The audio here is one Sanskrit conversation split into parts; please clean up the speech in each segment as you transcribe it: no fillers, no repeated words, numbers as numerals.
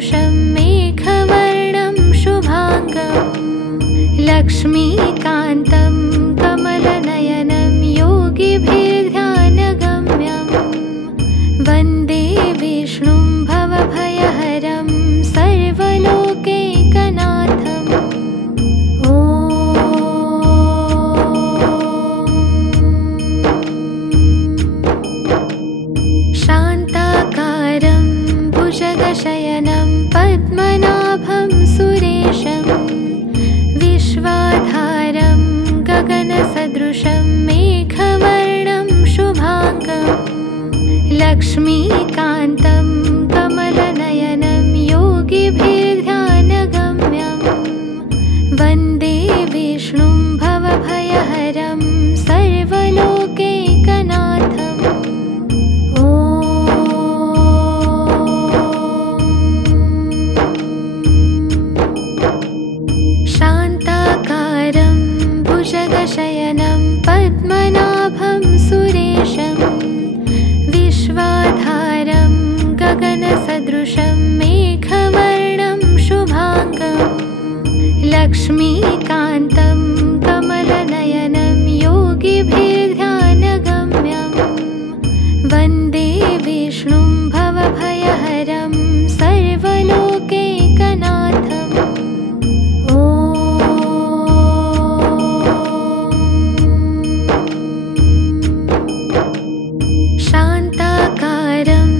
गगनसदृशं मेघवर्णं शुभाङ्गं लक्ष्मीकान्तं कमलनयनं योगिभिर्ध्यानगम्यं वन्दे विष्णुं भवभयहरं सर्वलोकैकनाथम्। शान्ताकारं भुजगशयनं पद्मनाभं सुरेशं विश्वाधारं गगनसदृशं मेघवर्णं शुभाङ्गं लक्ष्मीकान्तं कमलनयनं योगिभिर्ध्यानगम्यं वन्दे विष्णुं भवभयहरं सर्वलोकैकनाथम्। शान्ताकारं भुजगशयनं पद्मनाभं सुरेशं विश्वाधारं गगनसदृशं मेघवर्णं शुभाङ्गं लक्ष्मीकान्तं कमलनयनं योगिभिर्ध्यानगम्यं वन्दे विष्णुं भवभयहरं सर्वलोकैकनाथम्। शान्ताकारं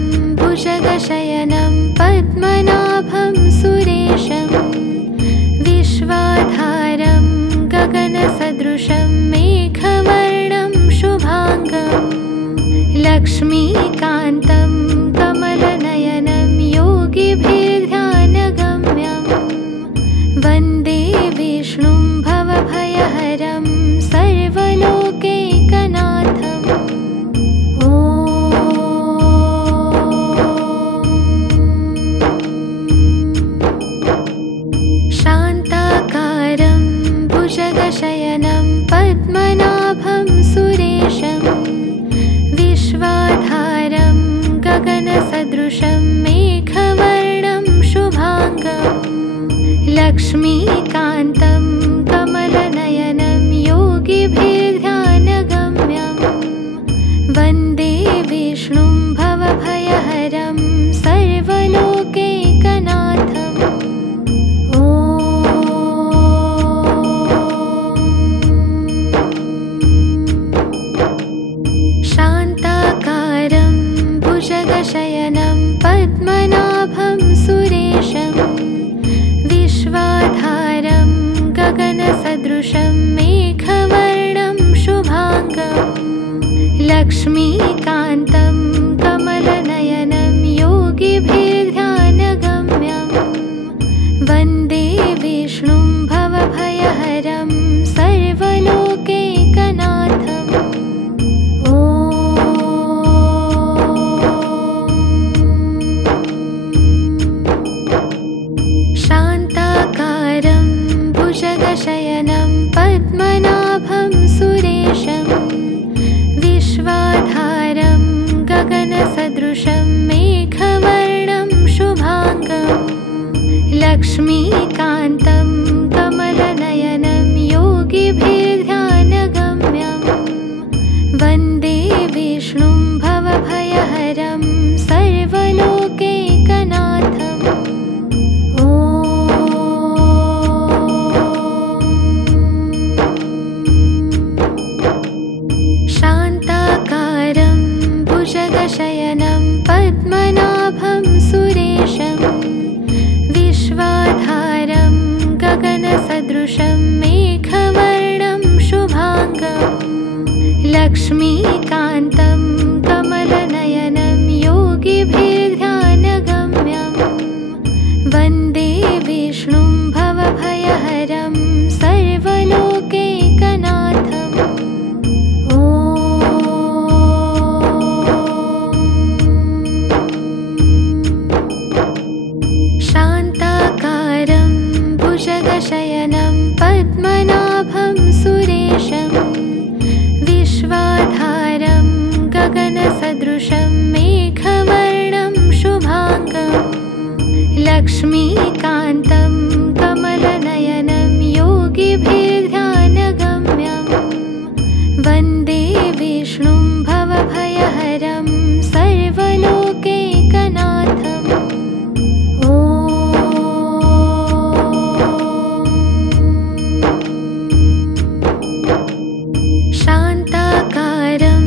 भुजगशयनं पद्मनाभं सुरेशं विश्वाधारं गगनसदृशं मेघवर्णं शुभाङ्गं लक्ष्मीकान्तं कमलनयनं योगिभिर्ध्यानगम्यं वन्दे विष्णुं भवभयहरं सर्वलोकैकनाथम्। शान्ताकारं भुजगशयनं पद्मनाभं सुरेशं विश्वाधारं गगनसदृशं मेघवर्णं शुभाङ्गं लक्ष्मीकान्तं कमलनयनं योगिभिर्ध्यानगम्यं वन्दे विष्णुं भवभयहरं सर्वलोकैकनाथम्। शान्ताकारं भुजगशयनं पद्मनाभं सुरेशं विश्वाधारं गगनसदृशं मेघवर्णं शुभाङ्गं लक्ष्मीकान्तं कमलनयनं योगिभिर्ध्यानगम्यं वन्दे विष्णुं भवभयहरं सर्वलोकैकनाथम्। शान्ताकारं भुजगशयनं पद्मनाभं सुरेशं विश्वाधारं गगनसदृशं मेघवर्णं शुभाङ्गं लक्ष्मीकान्तं कमलनयनं योगिभिर्ध्यानगम्यं वन्दे विष्णुं भवभयहरं सर्वलोकैकनाथम्। शान्ताकारं भुजगशयनं पद्मनाभं सुरेशं विश्वाधारं गगनसदृशं मेघवर्णं शुभाङ्गं लक्ष्मीकान्तं कमलनयनं योगिभिर्ध्यानगम्यं वन्दे विष्णुं भवभयहरं सर्वलोकैकनाथम्। शान्ताकारं भुजगशयनं पद्मनाभं सुरेशं विश्वाधारं लक्ष्मीकान्तं कमलनयनं योगिभिर्ध्यानगम्यं वन्दे विष्णुं भवभयहरं सर्वलोकैकनाथम्। शान्ताकारं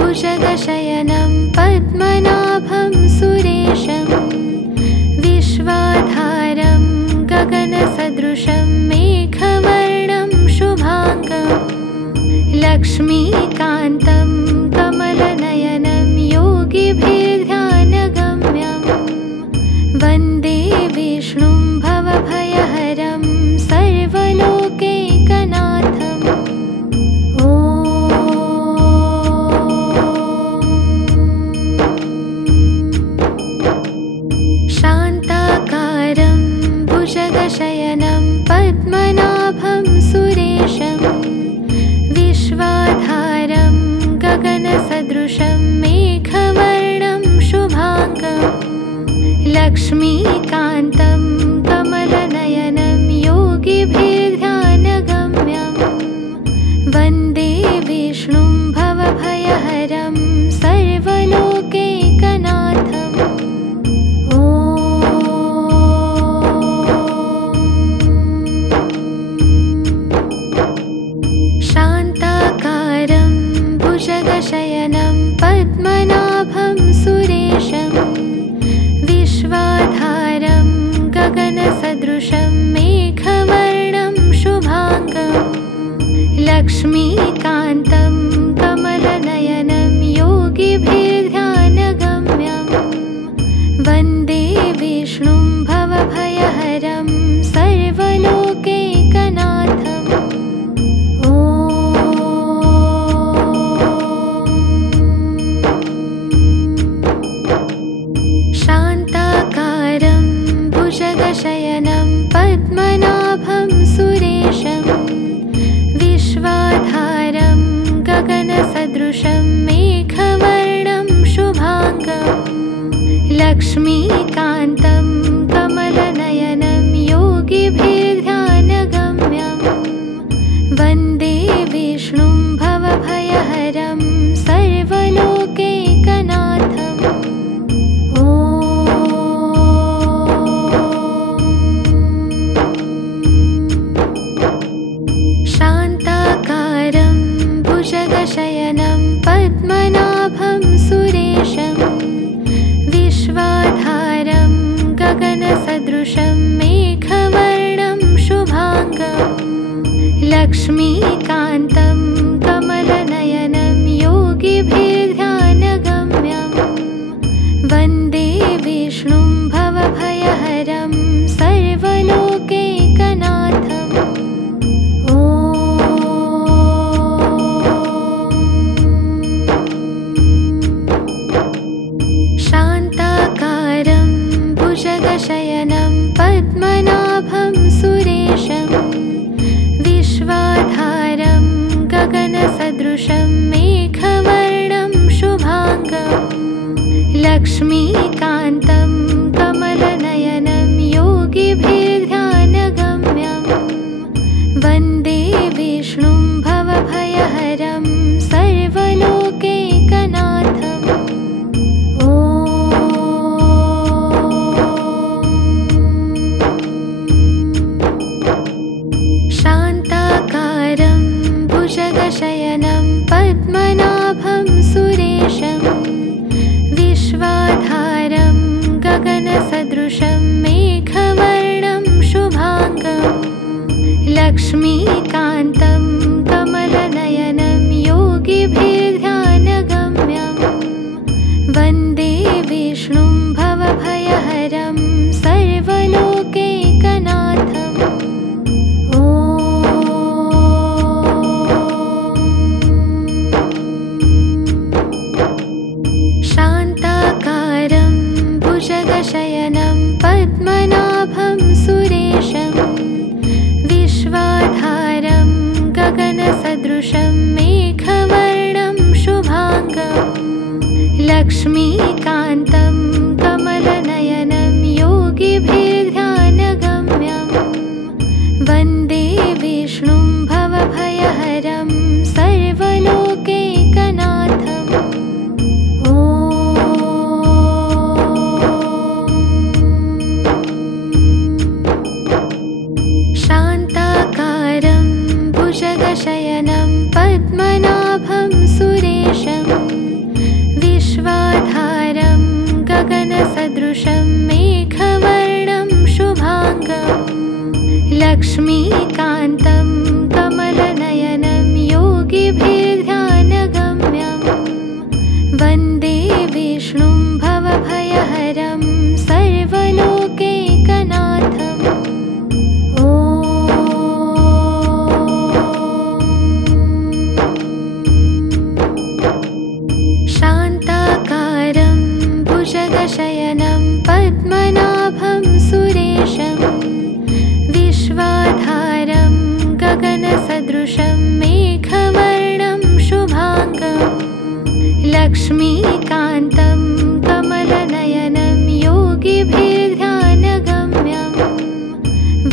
भुजगशयनं पद्मनाभं सुरेशं विश्वाधारं गगनसदृशं मेघवर्णं शुभाङ्गं लक्ष्मीकान्तं कमलनयनं योगिभिर्ध्यानगम्यं वन्दे विष्णुं भवभयहरं सर्वलोकैकनाथम्। शान्ताकारं भुजगशयनं पद्मनाभं सुरेशं विश्वाधारं गगनसदृशं मेघवर्णं शुभाङ्गं लक्ष्मीकान्तं कमलनयनं योगिभिर्ध्यानगम्यं वन्दे विष्णुं भवभयहरं सर्वलोकैकनाथम्। शान्ताकारं भुजगशयनं पद्मनाभं सुरेशं विश्वाधारं गगनसदृशं मेघवर्णं शुभाङ्गं लक्ष्मीकान्तं कमलनयनं योगिभिर्ध्यानगम्यं वन्दे विष्णुं भवभयहरं सर्वलोकैकनाथम्। शान्ताकारं भुजगशयनं पद्मनाभं सुरेशं विश्वाधारं गगनसदृशं मेघवर्णं शुभाङ्गं लक्ष्मीकान्तं कमलनयनं योगिभिर्ध्यानगम्यं वन्दे विष्णुं भवभयहरं सर्वलोकैकनाथम्। शान्ताकारं भुजगशयनं पद्मनाभं सुरेशं विश्वाधारं गगनसदृशं मेघवर्णं शुभाङ्गं लक्ष्मीकान्तं कमलनयनं योगिभिर्ध्यानगम्यं वन्दे विष्णुं भवभयहरं सर्वलोकैकनाथम्। शान्ताकारं भुजगशयनं पद्मनाभं सुरेशं विश्वाधारं गगनसदृशं मेघवर्णं शुभाङ्गं लक्ष्मीकान्तं कमलनयनं योगिभिर्ध्यानगम्यं वन्दे विष्णुं भवभयहरं सर्वलोकैकनाथम्। शान्ताकारं भुजगशयनं पद्मनाभं सुरेशं विश्वाधारं गगनसदृशं मेघवर्णं शुभाङ्गं लक्ष्मीकान्तं कमलनयनं योगिभिर्ध्यानगम्यं वन्दे विष्णुं भवभयहरं सर्वलोकैकनाथम्। शान्ताकारं भुजगशयनं पद्मनाभं सुरेशं विश्वाधारं गगनसदृशं मेघवर्णं शुभाङ्गं लक्ष्मीकान्तं कमलनयनं योगिभिर्ध्यानगम्यं लक्ष्मीकान्तं कमलनयनं योगिभिर्ध्यानगम्यं वन्दे विष्णुं भवभयहरं सर्वलोकैकनाथम्। शान्ताकारं भुजगशयनं पद्मनाभं सुरेशं विश्वाधारं गगनसदृशं मेघवर्णं शुभाङ्गं लक्ष्मीकान्तं कमलनयनं योगिभिर्ध्यानगम्यं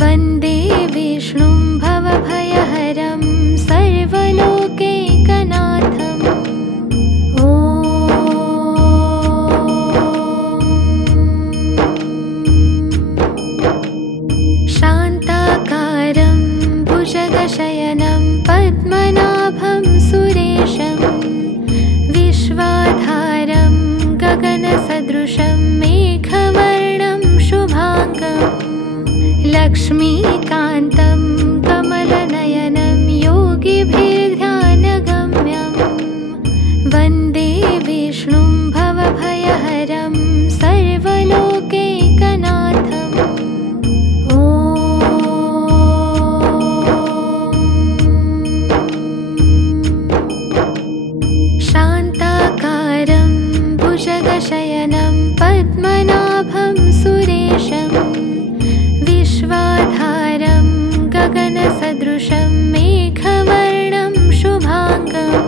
वन्दे विष्णुं भवभयहरं सर्वलोकैकनाथम्। शान्ताकारं भुजगशयनं पद्मनाभं सुरेशं विश्वाधारं गगनसदृशं मेघवर्णं शुभाङ्गं लक्ष्मीकान्तं कमलनयनं योगिभिर्ध्यानगम्यं वन्दे विष्णुं भवभयहरं सर्वलोकैकनाथम्। शान्ताकारं भुजगशयनं पद्मनाभं सुरेशं विश्वाधारं गगनसदृशं मेघवर्णं शुभाङ्गं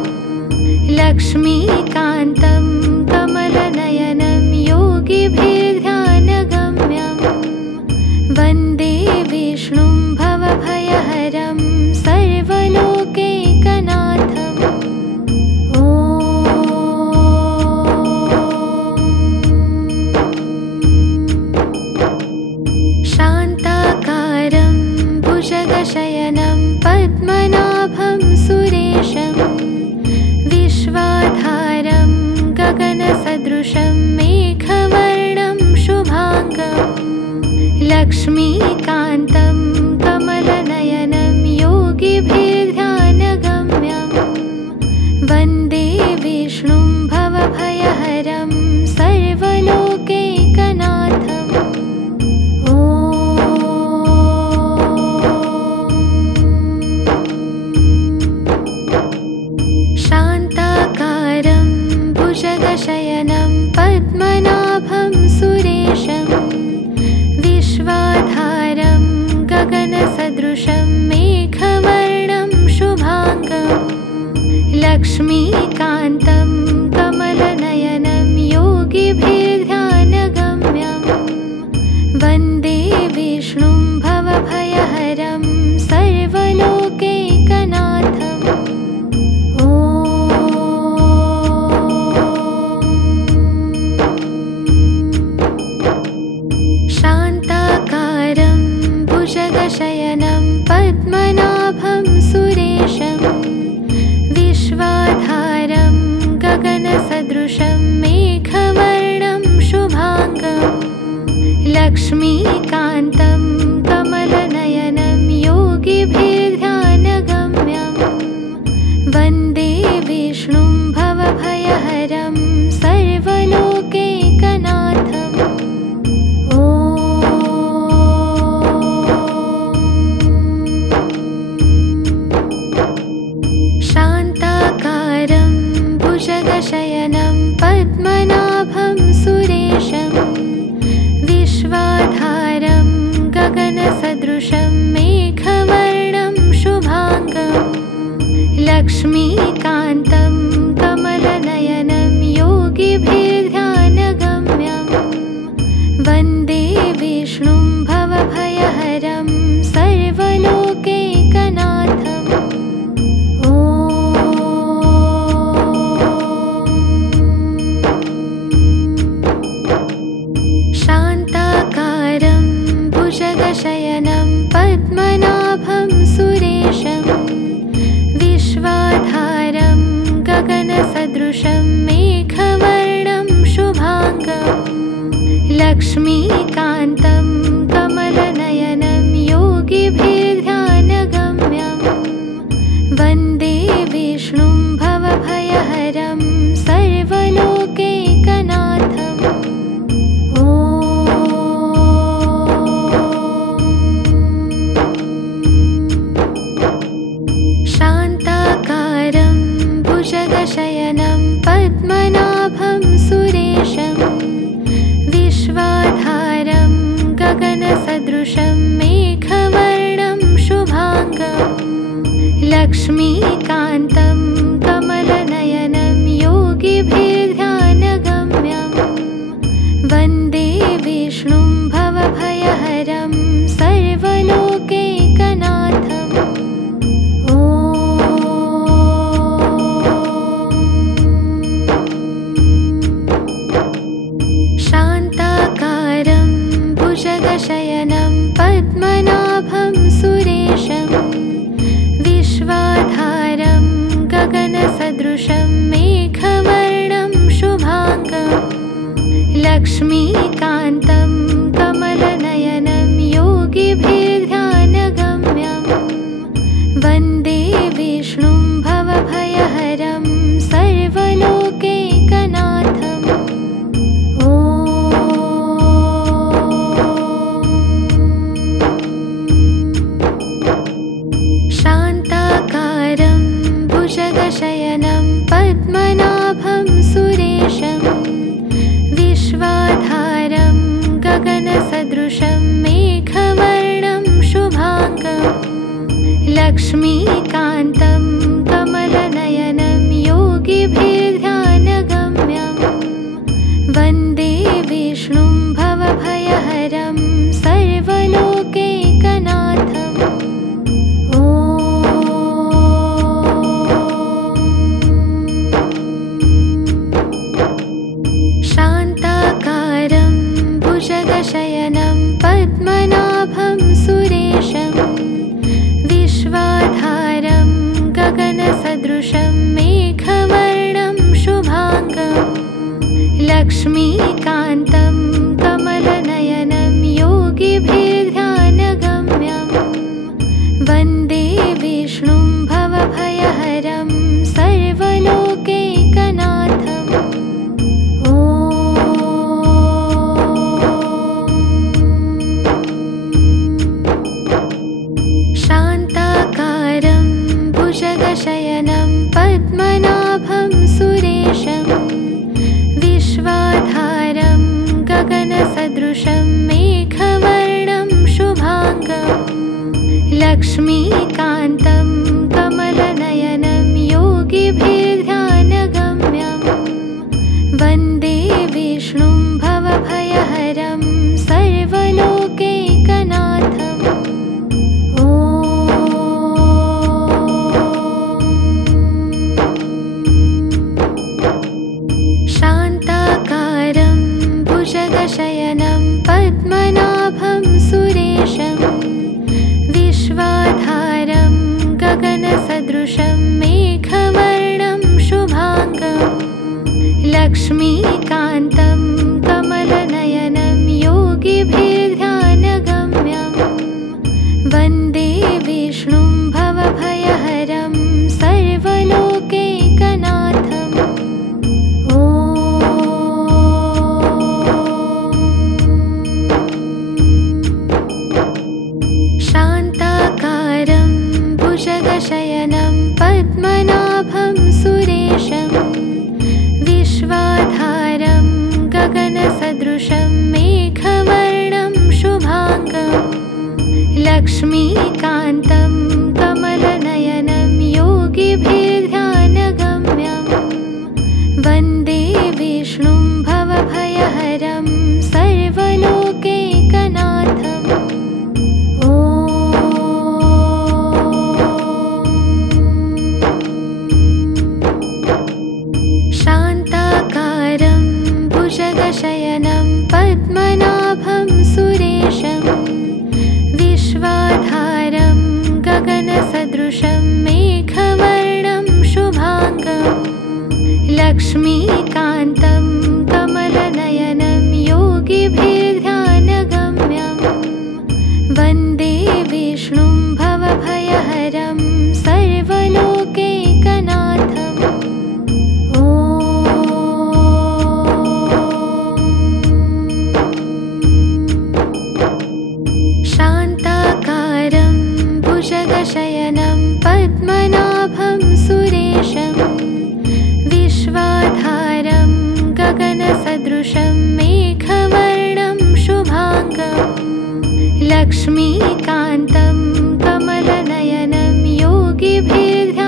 लक्ष्मीकान्तं कमलनयनं योगिभिर्ध्यानगम्यं वन्दे विष्णुं भवभयहरं सर्वलोकैकनाथम्। शान्ताकारं भुजगशयनं पद्मनाभं सुरेशं विश्वाधारं गगनसदृशं मेघवर्णं शुभाङ्गं लक्ष्मीकान्तं कमलनयनं योगिभिर्ध्यानगम्यं वन्दे विष्णुं भवभयहरं सर्वलोकैकनाथम्। शान्ताकारं भुजगशयनं पद्मनाभं सुरेशं विश्वाधारं गगनसदृशं मेघवर्णं शुभाङ्गं लक्ष्मीकान्तं कमलनयनं योगिभिर्ध्यानगम्यं वन्दे विष्णुं भवभयहरं सर्वलोकैकनाथम्। शान्ताकारं भुजगशयनं पद्मनाभं सुरेशं विश्वाधारं गगनसदृशं मेघवर्णं शुभाङ्गं लक्ष्मीकान्तं कमलनयनं योगिभिर्ध्यानगम्यं वन्दे विष्णुं भवभयहरं सर्वलोकैकनाथम्। शान्ताकारं भुजगशयनं पद्मनाभं सुरेशं विश्वाधारं गगनसदृशं मेघवर्णं शुभाङ्गं लक्ष्मीकान्तं कमलनयनं योगिभिर्ध्यानगम्यं वन्दे विष्णुं भवभयहरं सर्वलोकैकनाथम्। शान्ताकारं भुजगशयनं पद्मनाभं सुरेशं विश्वाधारं गगनसदृशं मेघवर्णं शुभाङ्गं लक्ष्मीकान्तं कमलनयनं योगिभिर्ध्यानगम्यं लक्ष्मीकान्तं कमलनयनं योगिभिर्ध्यानगम्यं वन्दे विष्णुं भवभयहरं सर्वलोकैकनाथम्। शान्ताकारं भुजगशयनं पद्मनाभं सुरेशं विश्वाधारं गगनसदृशं मेघवर्णं शुभाङ्गं लक्ष्मीकान्तं कमलनयनं योगिभिर्ध्यानगम्यं वन्दे विष्णुं भवभयहरं सर्वलोकैकनाथम्। शान्ताकारं भुजगशयनं पद्मनाभं सुरेशं विश्वाधारं गगनसदृशं मेघवर्णं शुभाङ्गं लक्ष्मीकान्तं कमलनयनं योगिभिर्ध्यानगम्यं वन्दे विष्णुं भवभयहरं सर्वलोकैकनाथम्। शान्ताकारं भुजगशयनं पद्मनाभं सुरेशं विश्वाधारं गगनसदृशं मेघवर्णं शुभाङ्गं लक्ष्मीकान्तं कमलनयनं योगिभिर्ध्यानगम्यं वन्दे विष्णुं भवभयहरं सर्वलोकैकनाथम्। शान्ताकारं भुजगशयनं पद्मनाभं सुरेशं विश्वाधारं गगनसदृशं मेघवर्णं शुभाङ्गं लक्ष्मीकान्तं कमलनयनं योगिभिर्ध्यानगम्यं वन्दे विष्णुं भवभयहरं सर्वलोकैकनाथम्। शान्ताकारं भुजगशयनं पद्मनाभं सुरेशं विश्वाधारं गगनसदृशं मेघवर्णं शुभाङ्गं लक्ष्मीकान्तं कमलनयनं योगिभिर्ध्यानगम्यं वन्दे विष्णुं भवभयहरं सर्वलोकैकनाथम्। शान्ताकारं भुजगशयनं पद्मनाभं सुरेशं विश्वाधारं गगनसदृशं मेघवर्णं शुभाङ्गं लक्ष्मीकान्तं कमलनयनं योगिभिर्ध्यानगम्यं वन्दे विष्णुं भवभयहरं सर्वलोकैकनाथम्। शान्ताकारं भुजगशयनं पद्मनाभं सुरेशं विश्वाधारं गगनसदृशं मेघवर्णं शुभाङ्गं लक्ष्मीकान्तं कमलनयनं योगिभिर्ध्यानगम्यं वन्दे विष्णुं भवभयहरं सर्वलोकैकनाथम्। शान्ताकारं भुजगशयनं पद्मनाभं सुरेशं विश्वाधारं गगनसदृशं मेघवर्णं शुभाङ्गं लक्ष्मीकान्तं कमलनयनं योगिभिर्ध्यानगम्यं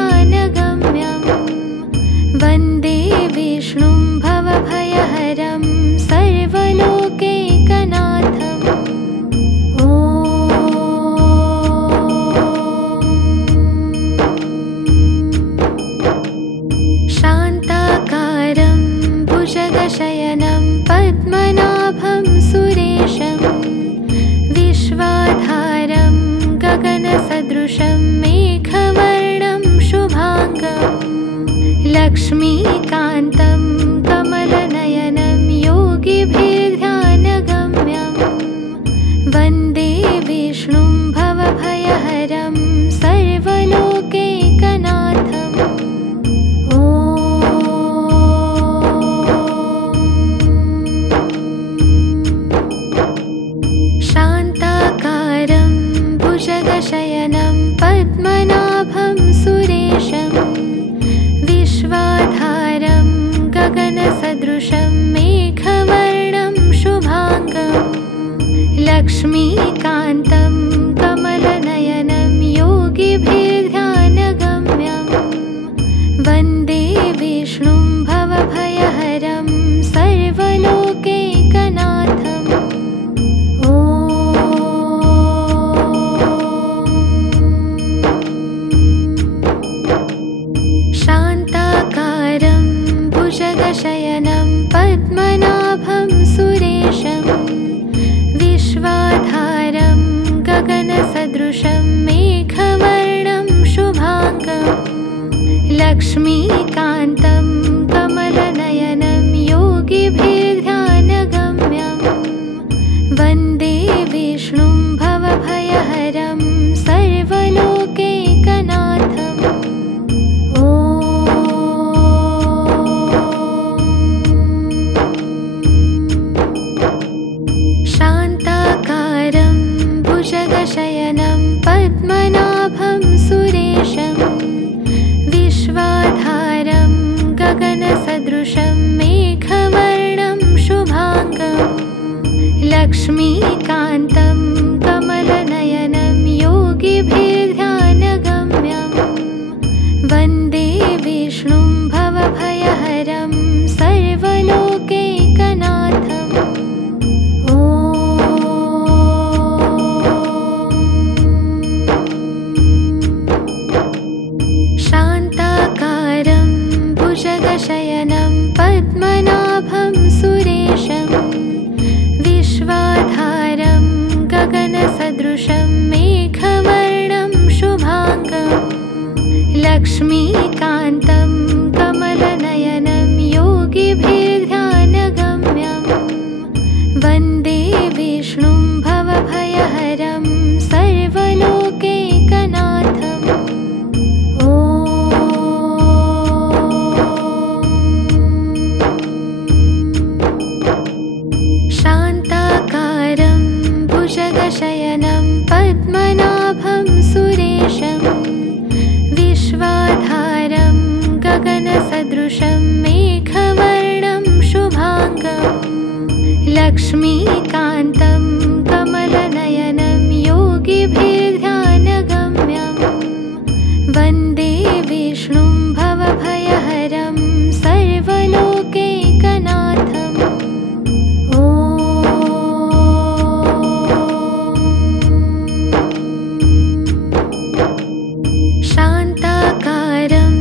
लक्ष्मीकान्तं कमलनयनं योगिभिर्ध्यानगम्यं वन्दे विष्णुं भवभयहरं सर्वलोकैकनाथम्। शान्ताकारं भुजगशयनं पद्मनाभं सुरेशं विश्वाधारं गगनसदृशं मेघवर्णं शुभाङ्गं लक्ष्मीकान्तं कमलनयनं योगिभिर्ध्यानगम्यं वन्दे विष्णुं भवभयहरं सर्वलोकैकनाथम्। शान्ताकारं भुजगशयनं पद्मनाभं सुरेशं विश्वाधारं गगनसदृशं मेघवर्णं शुभाङ्गं लक्ष्मीकान्तं कमलनयनं योगिभिर्ध्यानगम्यं वन्दे विष्णुं भवभयहरं सर्वलोकैकनाथम्। शान्ताकारं भुजगशयनं पद्मनाभं सुरेशं विश्वाधारं गगनसदृशं मेघवर्णं शुभाङ्गं लक्ष्मीकान्तं कमलनयनं योगिभिर्ध्यानगम्यं वन्दे विष्णुं भवभयहरं सर्वलोकैकनाथम्। शान्ताकारं भुजगशयनं पद्मनाभं सुरेशं विश्वाधारं गगनसदृशं मेघवर्णं शुभाङ्गं लक्ष्मीकान्तं कमलनयनं योगिभिर्ध्यानगम्यं वन्दे विष्णुं भवभयहरं सर्वलोकैकनाथम्। शान्ताकारं भुजगशयनं पद्मनाभं सुरेशं विश्वाधारं गगनसदृशं मेघवर्णं शुभाङ्गं लक्ष्मीकान्तं कमलनयनं योगिभिर्ध्यानगम्यं वन्दे विष्णुं भवभयहरं सर्वलोकैकनाथम्। शान्ताकारं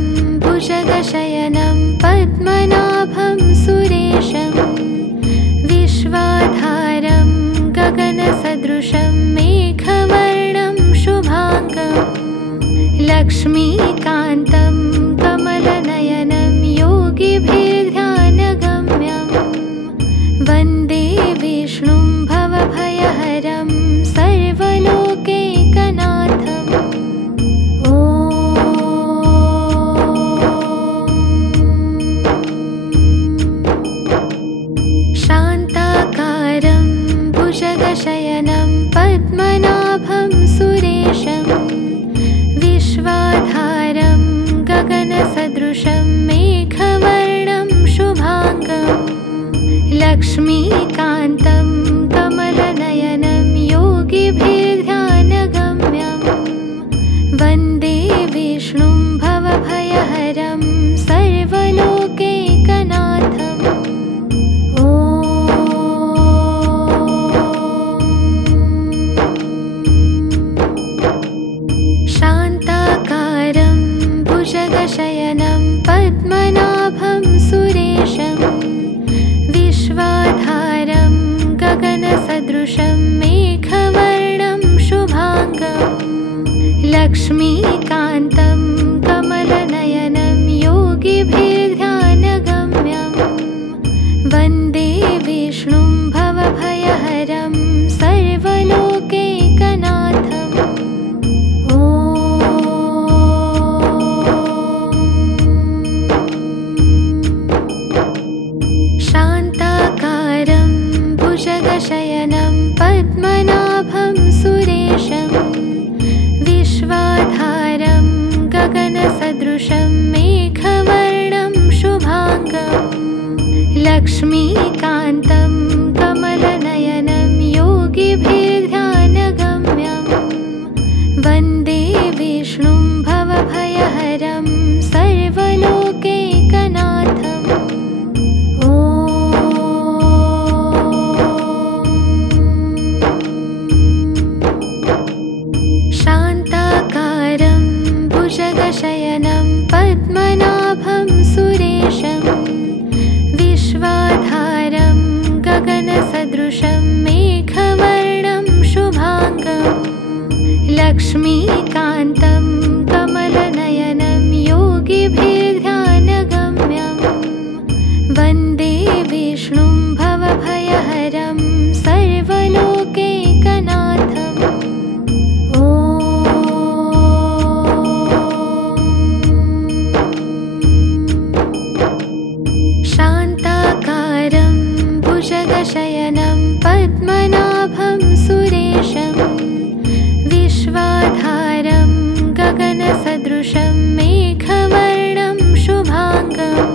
भुजगशयनं पद्मनाभं सुरेशं विश्वाधारं गगनसदृशं मेघवर्णं शुभाङ्गं लक्ष्मीकान्तं कमलनयनं योगिभिर्ध्यानगम्यं वन्दे विष्णुं भवभयहरं सर्वलोकैकनाथम्। शान्ताकारं भुजगशयनं पद्मनाभं सुरेशं विश्वाधारं गगनसदृशं मेघवर्णं शुभाङ्गं लक्ष्मीकान्तं कमलनयनं योगिभिर्ध्यानगम्यं वन्दे विष्णुं भवभयहरं सर्वलोकैकनाथम्। शान्ताकारं भुजगशयनं पद्मनाभं सुरेशं विश्वाधारं गगनसदृशं मेघवर्णं शुभाङ्गं लक्ष्मीकान्तं कमलनयनं योगिभिर्ध्यानगम्यं अम्बुजगशयनं पद्मनाभं सुरेशं विश्वाधारं गगनसदृशं मेघवर्णं शुभाङ्गं लक्ष्मीकान्तं कमलनयनं योगिभिर्ध्यानगम्यं वन्दे विष्णुं भवभयहरं सर्वलोकैकनाथम्। शान्ताकारं भुजगशयनं पद्मनाभं सुरेशं विश्वाधारं गगनसदृशं मेघवर्णं शुभाङ्गं लक्ष्मीकान्तं कमलनयनं योगिभिर्ध्यानगम्यं वन्दे विष्णुं भवभयहरं सर्वलोकैकनाथम्। शान्ताकारं भुजगशयनं पद्मनाभं सुरेशं विश्वाधारं गगनसदृशं मेघवर्णं शुभाङ्गं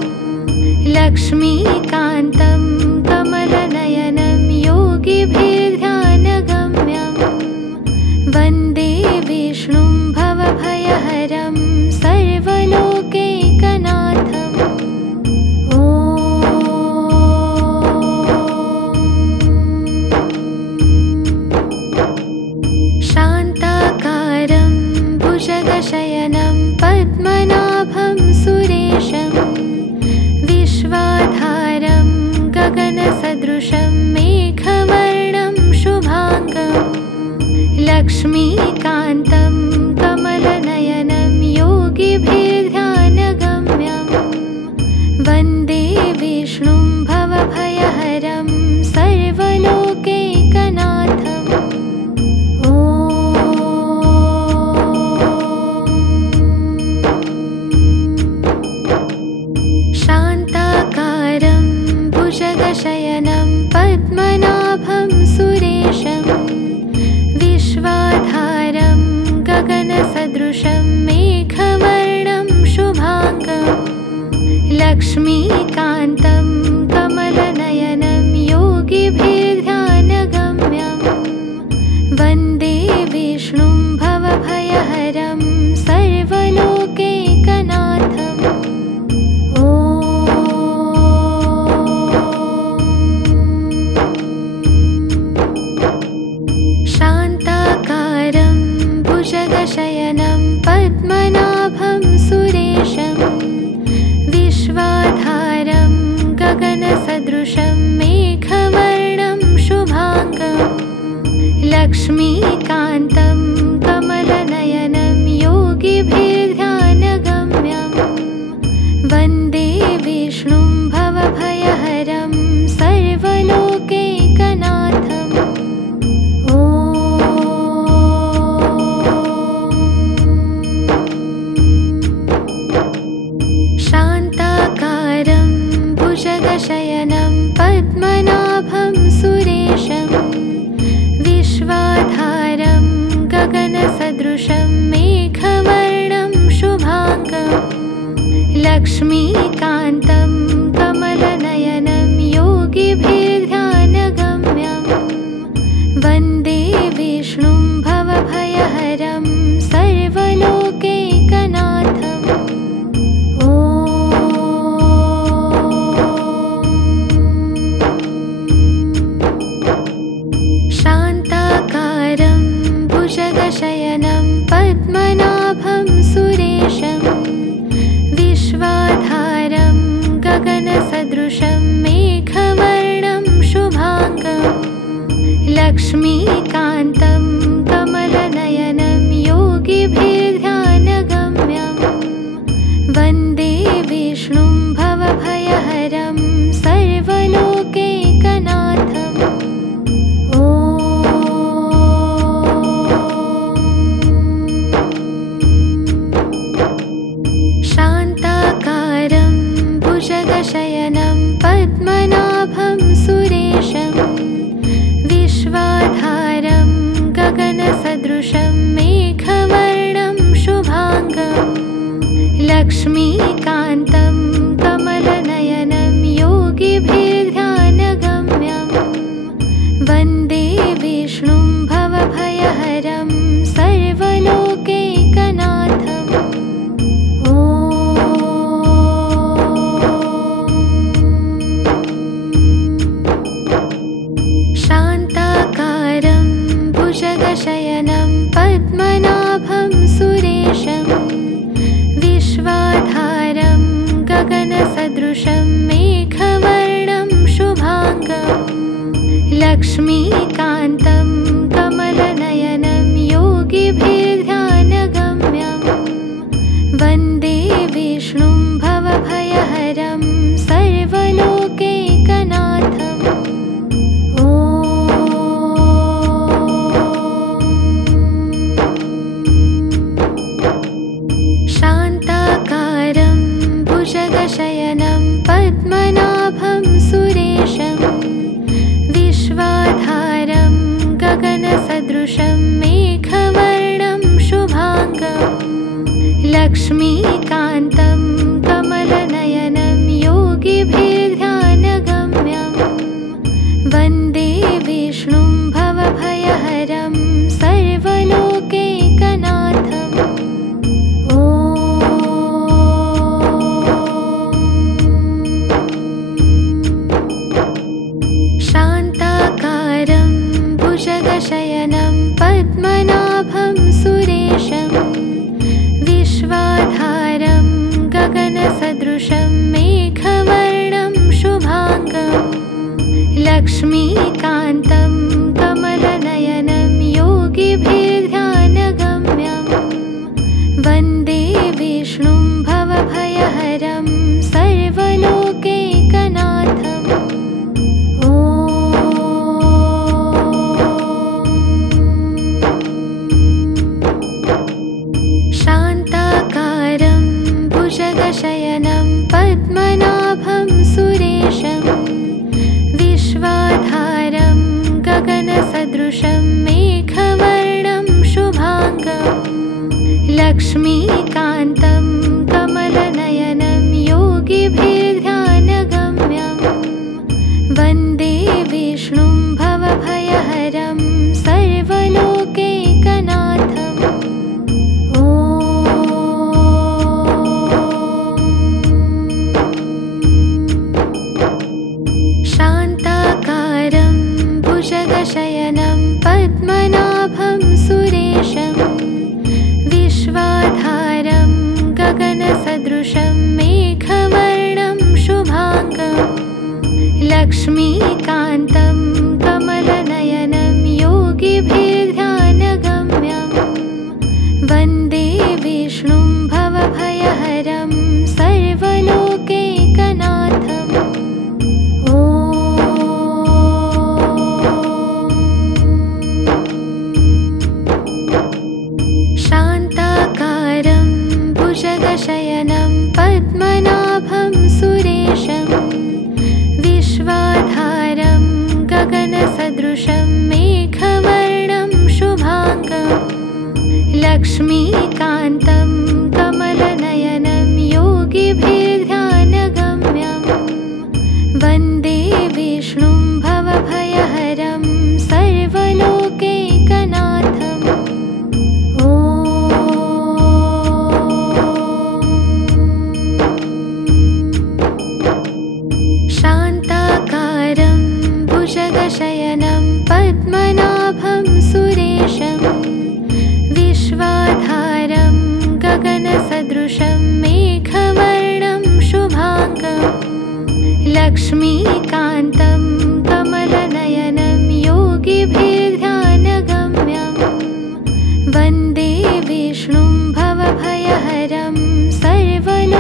लक्ष्मीकान्तं कमलनयनं योगिभिर्ध्यानगम्यं वन्दे विष्णुं भवभयहरं सर्वलोकैकनाथम्। शान्ताकारं भुजगशयनं पद्मनाभं सुरेशं विश्वाधारं गगनसदृशं मेघवर्णं शुभाङ्गं लक्ष्मीकान्तं कमलनयनं योगिभिर्ध्यानगम्यं वन्दे विष्णुं भवभयहरं सर्वलोकैकनाथम्। शान्ताकारं भुजगशयनं पद्मनाभं सुरेशं विश्वाधारं गगनसदृशं मेघवर्णं शुभाङ्गं लक्ष्मीकान्तं कमलनयनं योगिभिर्ध्यानगम्यं वन्दे विष्णुं भवभयहरं सर्वलोकैकनाथम्। शान्ताकारं भुजगशयनं पद्मनाभं सुरेशं विश्वाधारं गगनसदृशं मेघवर्णं शुभाङ्गं लक्ष्मीकान्तं कमलनयनं योगिभिर्ध्यानगम्यं वन्दे विष्णुं भवभयहरं सर्वलोकैकनाथम्। शान्ताकारं भुजगशयनं पद्मनाभं सुरेशं विश्वाधारं गगनसदृशं मेघवर्णं शुभाङ्गं लक्ष्मीकान्तं कमलनयनं योगिभिर्ध्यानगम्यं वन्दे विष्णुं भवभयहरं सर्वलोकैकनाथम्। शान्ताकारं भुजगशयनं पद्मनाभं सुरेशं विश्वाधारं गगनसदृशं मेघवर्णं शुभाङ्गं लक्ष्मीकान्तं कमलनयनं योगिभिर्ध्यानगम्यं वन्दे विष्णुं भवभयहरं सर्वलोकैकनाथम्। शान्ताकारं भुजगशयनं पद्मनाभं सुरेशं गगनसदृशं मेघवर्णं शुभाङ्गम् लक्ष्मीकान्तं कमलनयनं योगिभिर्ध्यानगम्यं वन्दे विष्णुं भवभयहरं सर्वलोकैकनाथम् शान्ताकारं भुजगशयनं पद्मनाभं सुरेशं विश्वाधारं गगनसदृशं मेघवर्णं शुभाङ्गम् लक्ष्मीकान्तं कमलनयनं योगिभिर्ध्यानगम्यं वन्दे विष्णुं भवभयहरं सर्वलोकैकनाथम् शान्ताकारं भुजगशयनं पद्मनाभं सुरेशं विश्वाधारं गगनसदृशं मेघवर्णं शुभाङ्गम् लक्ष्मीकान्तं कमलनयनं योगिभिर्ध्यानगम्यं वन्दे विष्णुं भवभयहरं सर्वलोकैकनाथम् शान्ताकारं भुजगशयनं पद्मनाभं सुरेशं विश्वाधारं गगनसदृशं मेघवर्णं शुभाङ्गम् लक्ष्मीकान्तं कमलनयनं योगिभिर्ध्यानगम्यं वन्दे विष्णुं भवभयहरं सर्वलोकैकनाथम् शान्ताकारं भुजगशयनं पद्मनाभं सुरेशं विश्वाधारं गगनसदृशं मेघवर्णं शुभाङ्गम् लक्ष्मीकान्तं कमलनयनं योगिभिर्ध्यानगम्यं वन्दे विष्णुं भवभयहरं सर्वलोकैकनाथम् शान्ताकारं भुजगशयनं पद्मनाभं सुरेशं विश्वाधारं गगनसदृशं मेघवर्णं शुभाङ्गम् लक्ष्मीकान्तं कमलनयनं योगिभिर्ध्यानगम्यं वन्दे विष्णुं भवभयहरं सर्वलोकैकनाथम् शान्ताकारं भुजगशयनं पद्मनाभं सुरेशं विश्वाधारं गगनसदृशं मेघवर्णं शुभाङ्गम् लक्ष्मीकान्तं कमलनयनं योगिभिर्ध्यानगम्यं वन्दे विष्णुं भवभयहरं सर्वलोकैकनाथम् शान्ताकारं भुजगशयनं पद्मनाभं सुरेशं विश्वाधारं गगनसदृशं मेघवर्णं शुभाङ्गम् लक्ष्मीकान्तं कमलनयनं योगिभिर्ध्यानगम्यं वन्दे विष्णुं भवभयहरं सर्वलोकैकनाथम्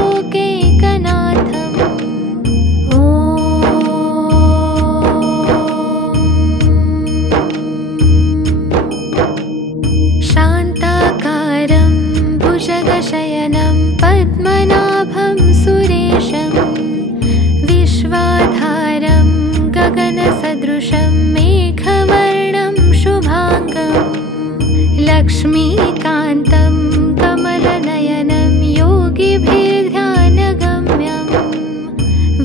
शान्ताकारं भुजगशयनं पद्मनाभं सुरेशं विश्वाधारं लक्ष्मीकान्तं कमलनयनं योगिभिर्ध्यानगम्यं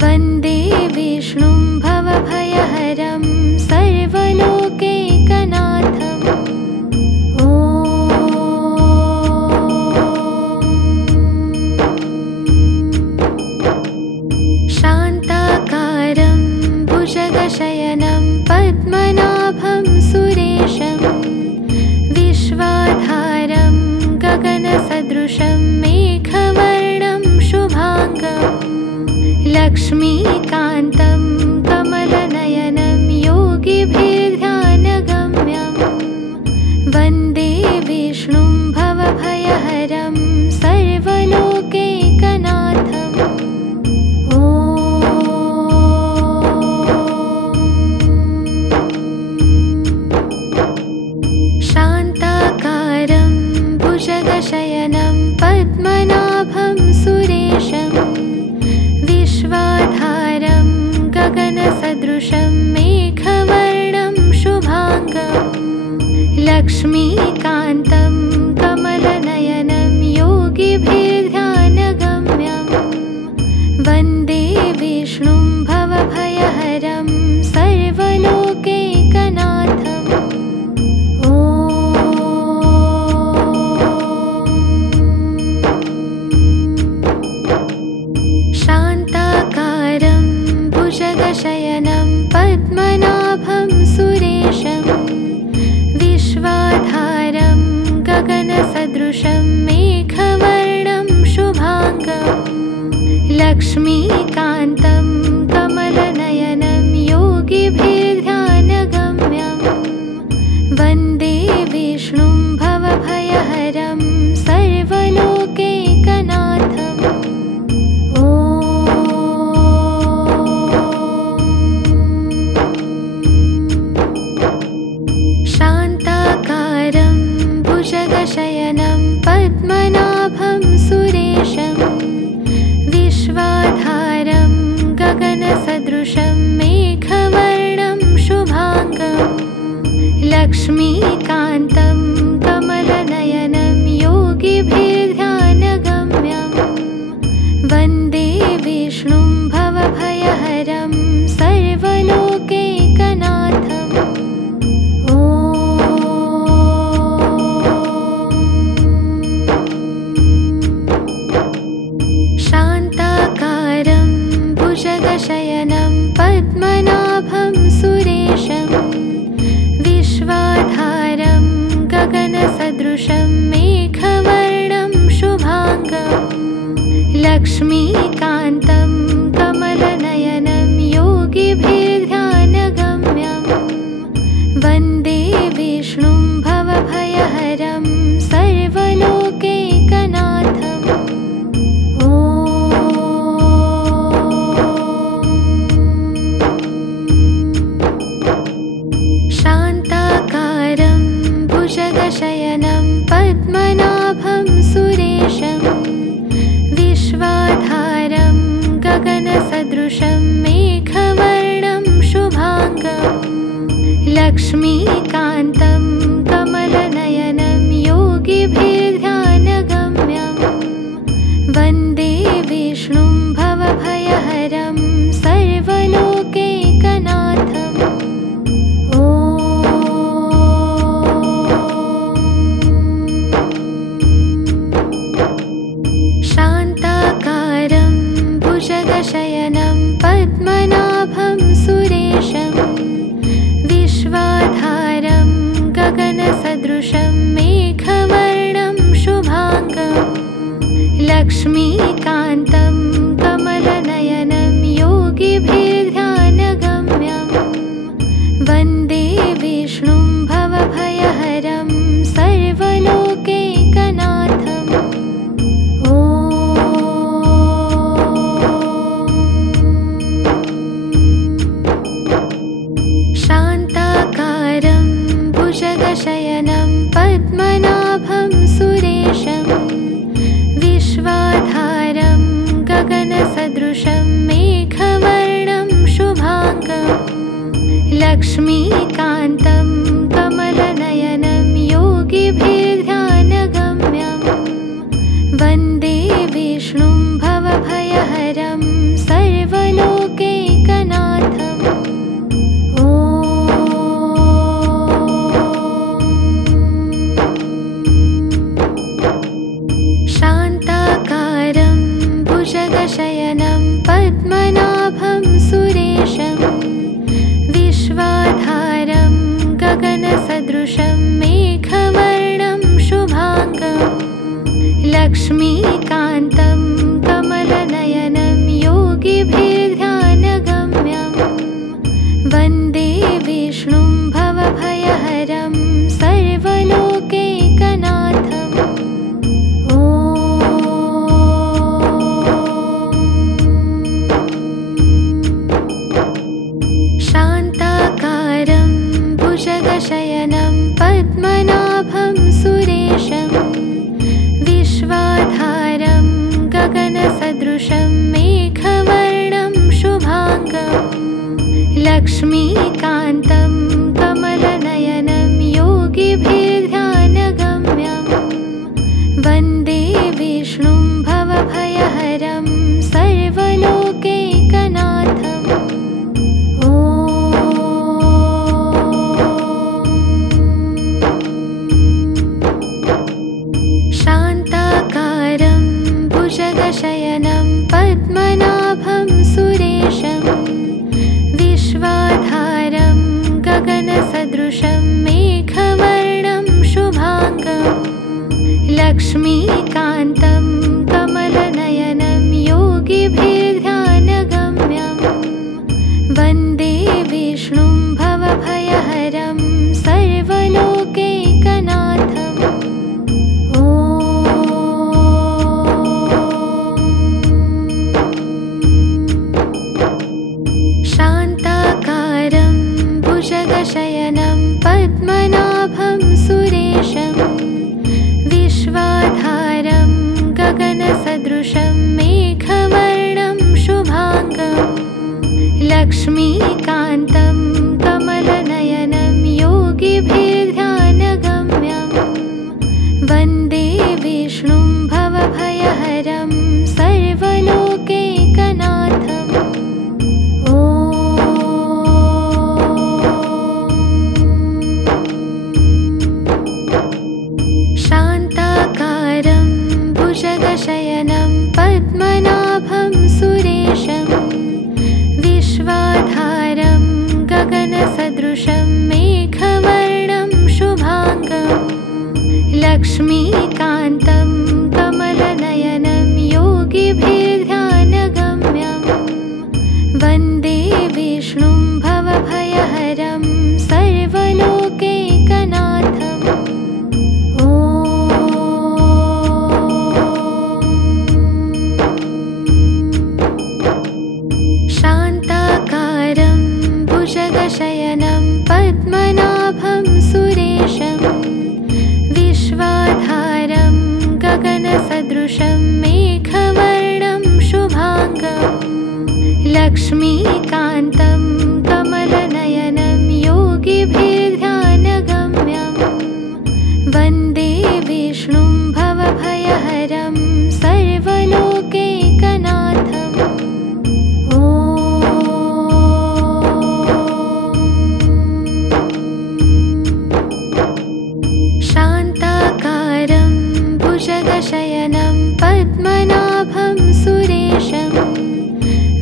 वन्दे विष्णुं भवभयहरं सर्वलोकैकनाथम्। शान्ताकारं भुजगशयनं पद्मनाभं सुरेशं विश्वाधारं गगनसदृशं मेघवर्णं शुभाङ्गं लक्ष्मीकान्तं कमलनयनं योगिभिर्ध्यानगम्यं वन्दे विष्णुं भवभयहरं सर्वलोकैकनाथम्। शान्ताकारं भुजगशयनं पद्मनाभं सुरेशं विश्वाधारं गगनसदृशं मेघवर्णं शुभाङ्गं लक्ष्मीकान्तं कमलनयनं योगिभिर्ध्यानगम्यं वन्दे विष्णुं भवभयहरं सर्वलोकैकनाथम्। शान्ताकारं भुजगशयनं पद्मनाभं सुरेशं विश्वाधारं गगनसदृशं मेघवर्णं शुभाङ्गं लक्ष्मीकान्तं कमलनयनं योगिभिर्ध्यानगम्यं वन्दे विष्णुं भवभयहरं सर्वलोकैकनाथम्। शान्ताकारं भुजगशयनं पद्मनाभं सुरेशं विश्वाधारं गगनसदृशं मेघवर्णं शुभाङ्गं लक्ष्मीकान्तं कमलनयनं योगिभिर्ध्यानगम्यं वन्दे विष्णुं भवभयहरं सर्वलोकैकनाथम्। शान्ताकारं भुजगशयनं पद्मनाभं सुरेशं विश्वाधारं गगनसदृशं मेघवर्णं शुभाङ्गं लक्ष्मीकान्तं कमलनयनं योगिभिर्ध्यानगम्यं वन्दे विष्णुं भवभयहरं सर्वलोकैकनाथम्। शान्ताकारं भुजगशयनं पद्मनाभं सुरेशं विश्वाधारं गगनसदृशं मेघवर्णं शुभाङ्गं लक्ष्मीकान्तं कमलनयनं योगिभिर्ध्यानगम्यं वन्दे विष्णुं भवभयहरं सर्वलोकैकनाथम्। शान्ताकारं भुजगशयनं पद्मनाभं सुरेशं विश्वाधारं गगनसदृशं मेघवर्णं शुभाङ्गं लक्ष्मीकान्तं कमलनयनं योगिभिर्ध्यानगम्यं वन्दे विष्णुं भवभयहरं सर्वलोकैकनाथम्। शान्ताकारं भुजगशयनं पद्मनाभं सुरेशं विश्वाधारं गगनसदृशं मेघवर्णं शुभाङ्गं लक्ष्मीकान्तं कमलनयनं योगिभिर्ध्यानगम्यं लक्ष्मीकान्तं कमलनयनं योगिभिर्ध्यानगम्यं वन्दे विष्णुं भवभयहरं सर्वलोकैकनाथम्। शान्ताकारं भुजगशयनं पद्मनाभं सुरेशं विश्वाधारं गगनसदृशं मेघवर्णं शुभाङ्गं लक्ष्मीकान्तं कमलनयनं योगिभिर्ध्यानगम्यं वन्दे विष्णुं भवभयहरं सर्वलोकैकनाथम्। शान्ताकारं भुजगशयनं पद्मनाभं सुरेशं विश्वाधारं गगनसदृशं मेघवर्णं शुभाङ्गं लक्ष्मीकान्तं कमलनयनं योगिभिर्ध्यानगम्यं वन्दे विष्णुं भवभयहरं सर्वलोकैकनाथम्। शान्ताकारं भुजगशयनं पद्मनाभं सुरेशं विश्वाधारं गगनसदृशं मेघवर्णं शुभाङ्गं लक्ष्मीकान्तं कमलनयनं योगिभिर्ध्यानगम्यं वन्दे विष्णुं भवभयहरं सर्वलोकैकनाथम्। शान्ताकारं भुजगशयनं पद्मनाभं सुरेशं विश्वाधारं गगनसदृशं मेघवर्णं शुभाङ्गं लक्ष्मीकान्तं कमलनयनं योगिभिर्ध्यानगम्यं वन्दे विष्णुं भवभयहरं सर्वलोकैकनाथम्। शान्ताकारं भुजगशयनं पद्मनाभं सुरेशं विश्वाधारं गगनसदृशं मेघवर्णं शुभाङ्गं लक्ष्मीकान्तं कमलनयनं योगिभिर्ध्यानगम्यं वन्दे विष्णुं भवभयहरं सर्वलोकैकनाथम्। शान्ताकारं भुजगशयनं पद्मनाभं सुरेशं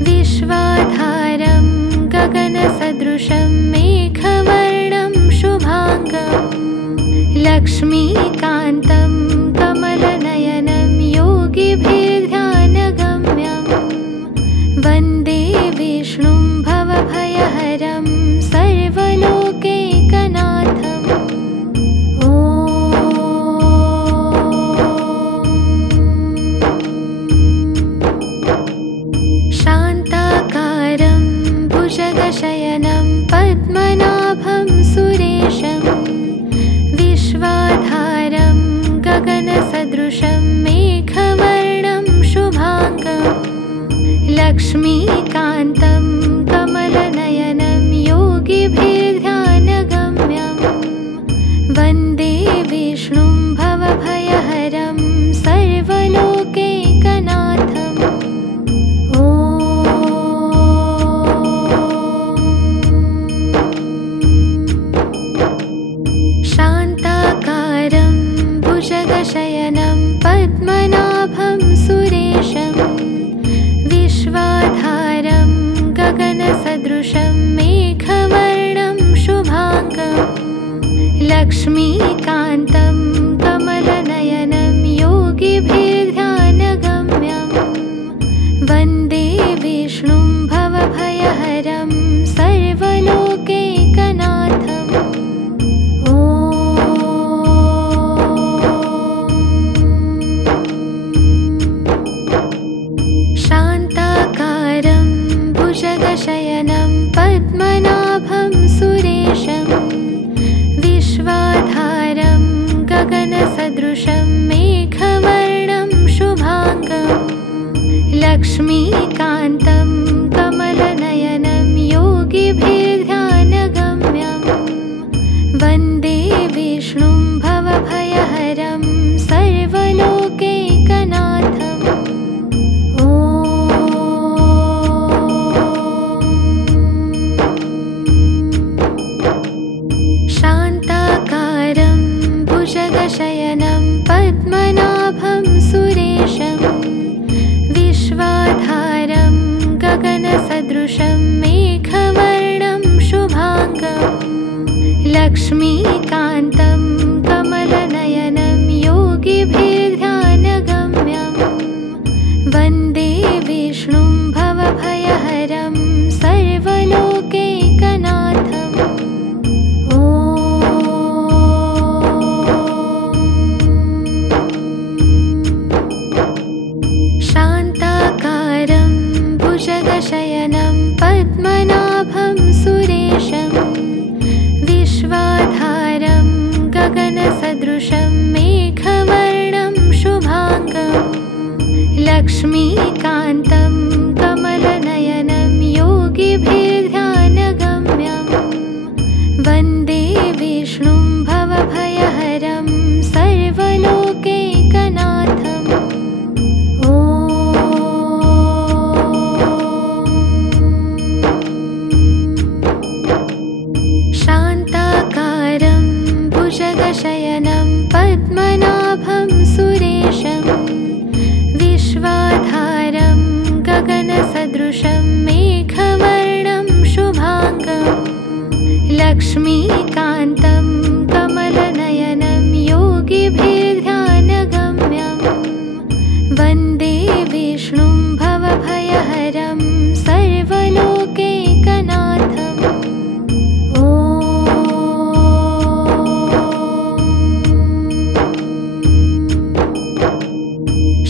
विश्वाधारं गगनसदृशं मेघवर्णं शुभाङ्गं लक्ष्मीकान्तं कमलनयनं योगिभिर्ध्यानगम्यं वन्दे विष्णुं भवभयहरं सर्वलोकैकनाथम्। शान्ताकारं भुजगशयनं पद्मनाभं सुरेशं विश्वाधारं गगनसदृशं मेघवर्णं शुभाङ्गं लक्ष्मीकान्तं कमलनयनं योगिभिर्ध्यानगम्यं वन्दे विष्णुं भवभयहरं सर्वलोकैकनाथम्। शान्ताकारं भुजगशयनं पद्मनाभं सुरेशं विश्वाधारं गगनसदृशं मेघवर्णं शुभाङ्गं लक्ष्मीकान्तं कमलनयनं योगिभिर्ध्यानगम्यं भुजगशयनं पद्मनाभं सुरेशं विश्वाधारं गगनसदृशं मेघवर्णं शुभाङ्गं लक्ष्मीकान्तं कमलनयनं योगिभिर्ध्यानगम्यं वन्दे विष्णुं भवभयहरं सर्वलोकैकनाथम्। शान्ताकारं भुजगशयनं पद्मनाभं सुरेशं विश्वाधारं गगनसदृशं मेघवर्णं शुभाङ्गं लक्ष्मीकान्तं कमलनयनं योगिभिर्ध्यानगम्यं वन्दे विष्णुं भवभयहरं सर्वलोकैकनाथम्। शान्ताकारं भुजगशयनं पद्मनाभं सुरेशं विश्वाधारं गगनसदृशं मेघवर्णं शुभाङ्गं लक्ष्मीकान्तं कमलनयनं योगिभिर्ध्यानगम्यं वन्दे विष्णुं भवभयहरं सर्वलोकैकनाथम्।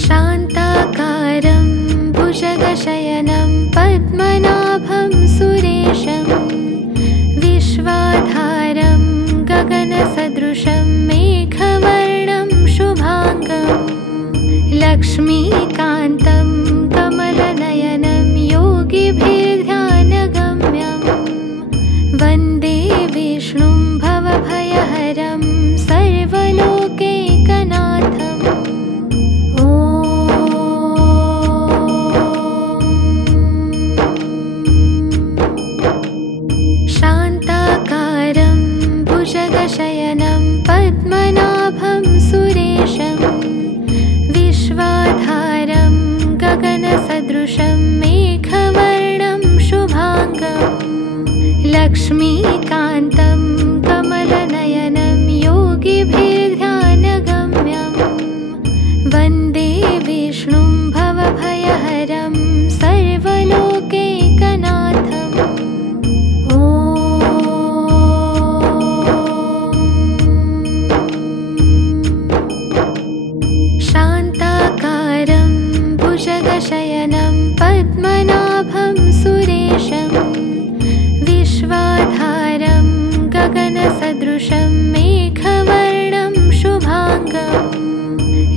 शान्ताकारं भुजगशयनं पद्मनाभं सुरेशं विश्वाधारं गगनसदृशं मेघवर्णं शुभाङ्गं लक्ष्मीकान्तं कमलनयनं योगिभिर्ध्यानगम्यं वन्दे विष्णुं भवभयहरं सर्वलोकैकनाथम्। शान्ताकारं भुजगशयनं पद्मनाभं सुरेशं विश्वाधारं गगनसदृशं मेघवर्णं शुभाङ्गं लक्ष्मीकान्तं कमलनयनं योगिभिर्ध्यानगम्यं वन्दे विष्णुं भवभयहरं सर्वलोकैकनाथम्। शान्ताकारं भुजगशयनं पद्मनाभं सुरेशं विश्वाधारं गगनसदृशं मेघवर्णं शुभाङ्गं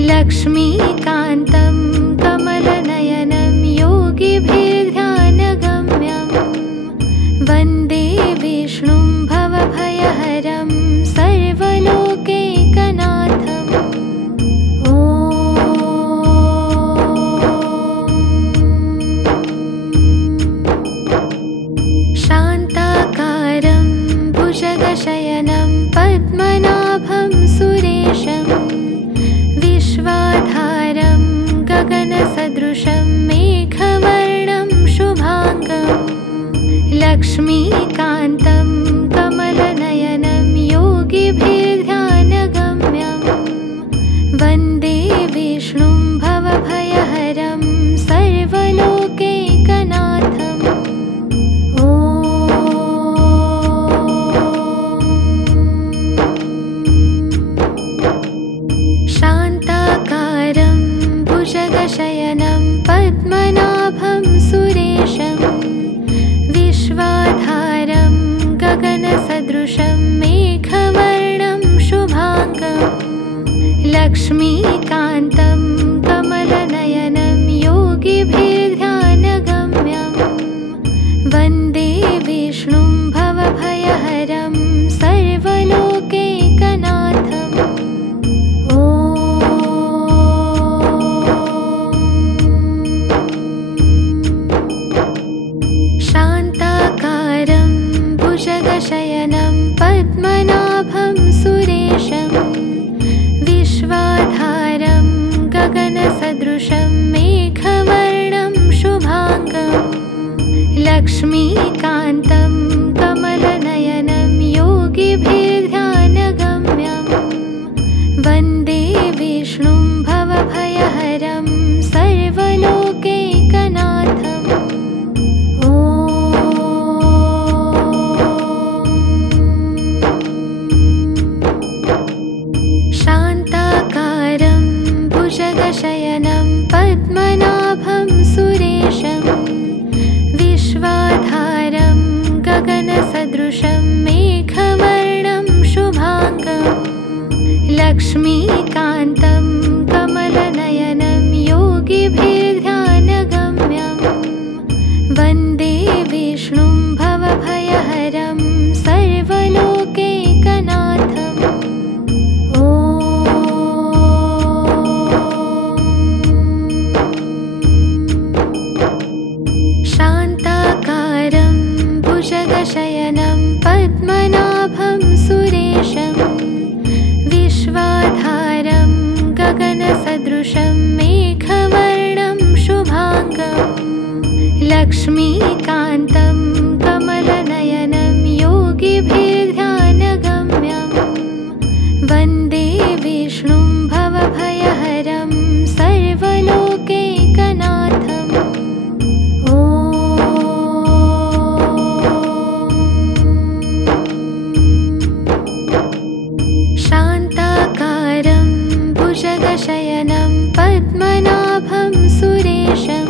लक्ष्मीकान्तं कमलनयनं योगिभिर्ध्यानगम्यं वन्दे विष्णुं भवभयहरं सर्वलोकैकनाथम्। शान्ताकारं भुजगशयनं पद्मनाभं सुरेशं विश्वाधारं गगनसदृशं मेघवर्णं शुभाङ्गं लक्ष्मीकान्तं कमलनयनं योगिभिर्ध्यानगम्यं वन्दे विष्णुं भवभयहरं सर्वलोकैकनाथम्। शान्ताकारं भुजगशयनं पद्मनाभं सुरेशं विश्वाधारं गगनसदृशं मेघवर्णं शुभाङ्गं लक्ष्मीकान्तं कमलनयनं योगिभिर्ध्यानगम्यं वन्दे विष्णुं भवभयहरं सर्वलोकैकनाथम्। शान्ताकारं भुजगशयनं पद्मनाभं सुरेशं लक्ष्मीकान्तं कमलनयनं योगिभिर्ध्यानगम्यं वन्दे विष्णुं भवभयहरं सर्वलोकैकनाथम्। शान्ताकारं भुजगशयनं पद्मनाभं सुरेशं विश्वाधारं गगनसदृशं मेघवर्णं शुभाङ्गं लक्ष्मीकान्तं कमलनयनं योगिभिर्ध्यानगम्यं वन्दे विष्णुं भवभयहरं सर्वलोकैकनाथम्। शान्ताकारं भुजगशयनं पद्मनाभं सुरेशं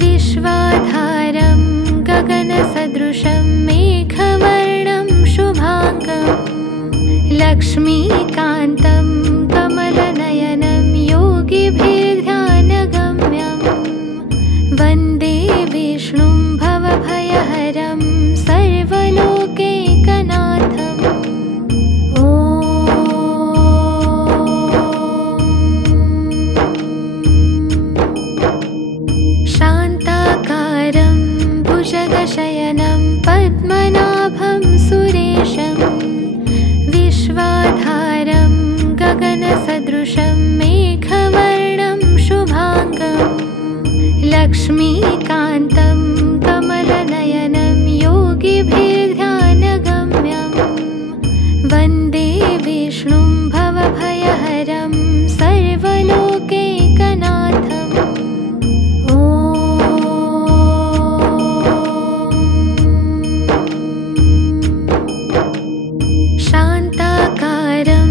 विश्वाधारं गगनसदृशं मेघवर्णं शुभाङ्गं लक्ष्मीकान्तं कमलनयनं योगिभिर्ध्यानगम्यं वन्दे विष्णुं भवभयहरं सर्वलोकैकनाथम्। शान्ताकारं भुजगशयनं पद्मनाभं सुरेशं विश्वाधारं गगनसदृशं मेघवर्णं शुभाङ्गं लक्ष्मीकान्तं कमलनयनं योगिभिर्ध्यानगम्यं वन्दे विष्णुं भवभयहरं सर्वलोकैकनाथम्। शान्ताकारं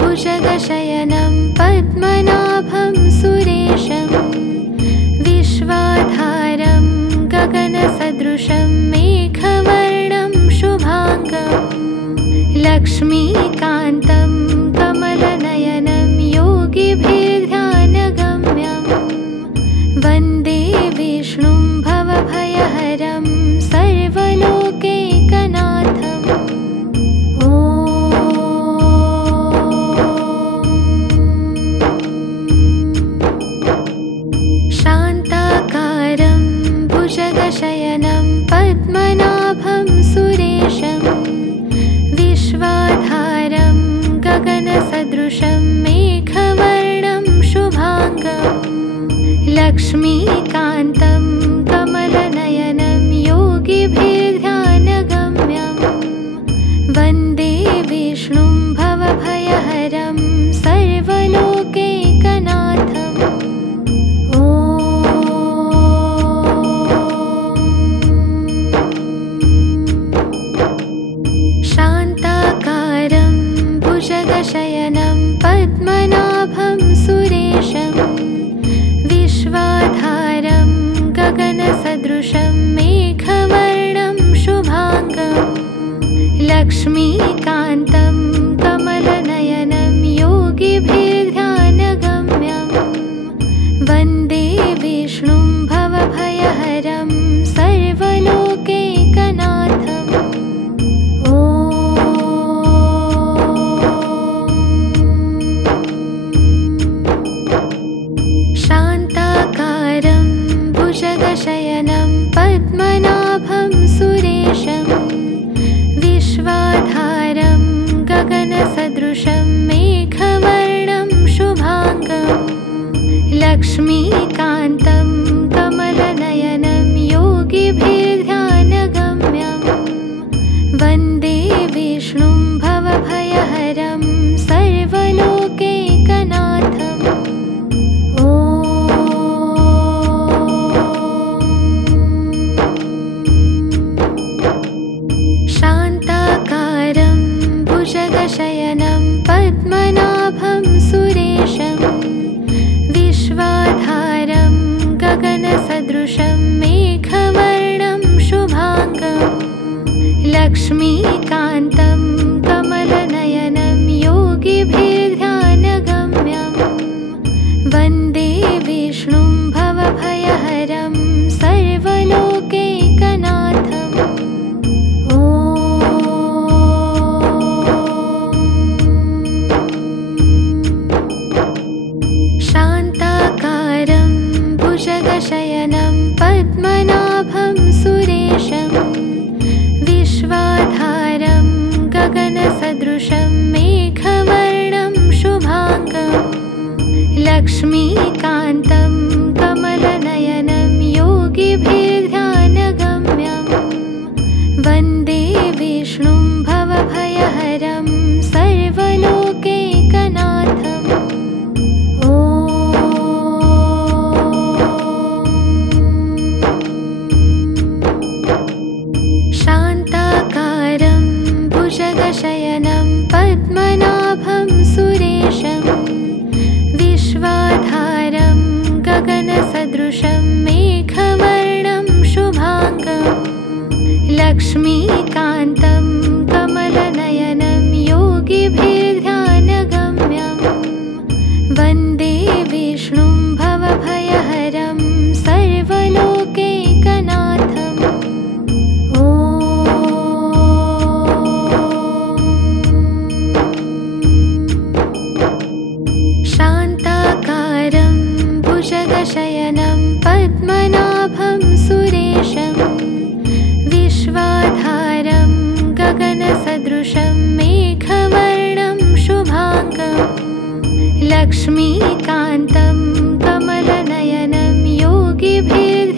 भुजगशयनं पद्मनाभं सुरेशं विश्वाधारं गगनसदृशं मेघवर्णं शुभाङ्गं लक्ष्मीकान्तं कमलनयनं योगिभिर्ध्यानगम्यं वन्दे विष्णुं भवभयहरं सर्वलोकैकनाथम्। शान्ताकारं भुजगशयनं पद्मनाभं सुरेशं विश्वाधारं गगनसदृशं मेघवर्णं शुभाङ्गं लक्ष्मीकान्तं कमलनयनं योगिभिर्ध्यानगम्यं वन्दे विष्णुं भवभयहरं सर्वलोकैकनाथम्। शान्ताकारं भुजगशयनं पद्मनाभं सुरेशं विश्वाधारं गगनसदृशं मेघवर्णं शुभाङ्गं लक्ष्मीकान्तं कमलनयनं योगिभिर्ध्यानगम्यं वन्दे विष्णुं भवभयहरं सर्वलोकैकनाथम्। शान्ताकारं भुजगशयनं पद्मनाभं सुरेशं विश्वाधारं गगनसदृशं मेघवर्णं शुभाङ्गं लक्ष्मीकान्तं कमलनयनं योगिभिर्ध्यानगम्यं वन्दे विष्णुं भवभयहरं सर्वलोकैकनाथम्। शान्ताकारं भुजगशयनं पद्मनाभं सुरेशं विश्वाधारं गगनसदृशं मेघवर्णं शुभाङ्गं लक्ष्मीकान्तं कमलनयनं योगिभिर् लक्ष्मीकान्तं कमलनयनं योगिभिर्ध्यानगम्यं वन्दे विष्णुं भवभयहरं सर्वलोकैकनाथम्। शान्ताकारं भुजगशयनं पद्मनाभं सुरेशं विश्वाधारं गगनसदृशं मेघवर्णं शुभाङ्गं लक्ष्मीकान्तं कमलनयनं योगिभिर्ध्यानगम्यं वन्दे विष्णुं भवभयहरं सर्वलोकैकनाथम्। शान्ताकारं भुजगशयनं पद्मनाभं सुरेशं विश्वाधारं गगनसदृशं मेघवर्णं शुभाङ्गं लक्ष्मीकान्तं कमलनयनं योगिभिर्ध्यानगम्यं